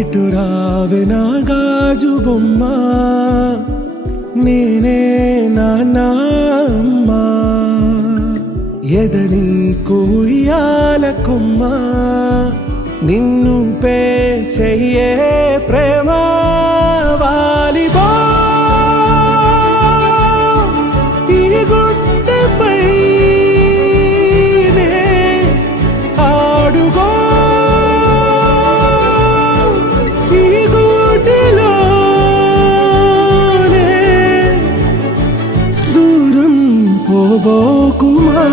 ఇటు రావే నా గాజు బొమ్మ, నేనే నాన్న అమ్మా. ఎదని కూయాల కొమ్మ, నిన్ను పే చెయ్యే ప్రేమ వాలిబా. ఈ గుండెపై నే ఆడుగో, ఈ గుడిలోనే దూరం పోబోకుమా.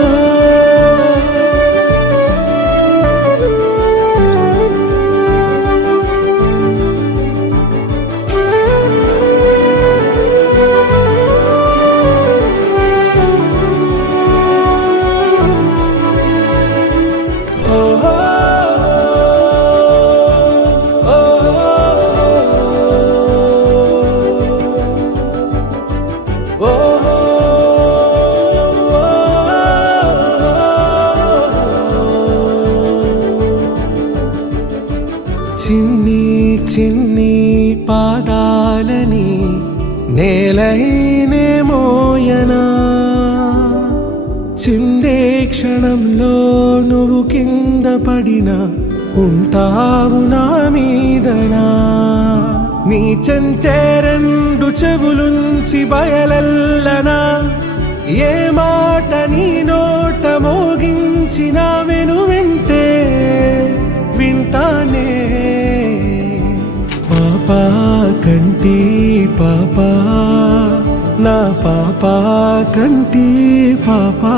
చిన్ని చిన్ని పాదాలని నేలైనే మోయనా, చిందే క్షణంలో నువ్వు కింద పడినా ఉంటావు నా మీదనా. నీ చెంతే రెండు చెవులుంచి బయలెల్లనా, ఏ మాట నీ నోట మోగించిన వెను వింటే వింటానే. పాపా కంటి పాపా, నా పాపా కంటి పాపా.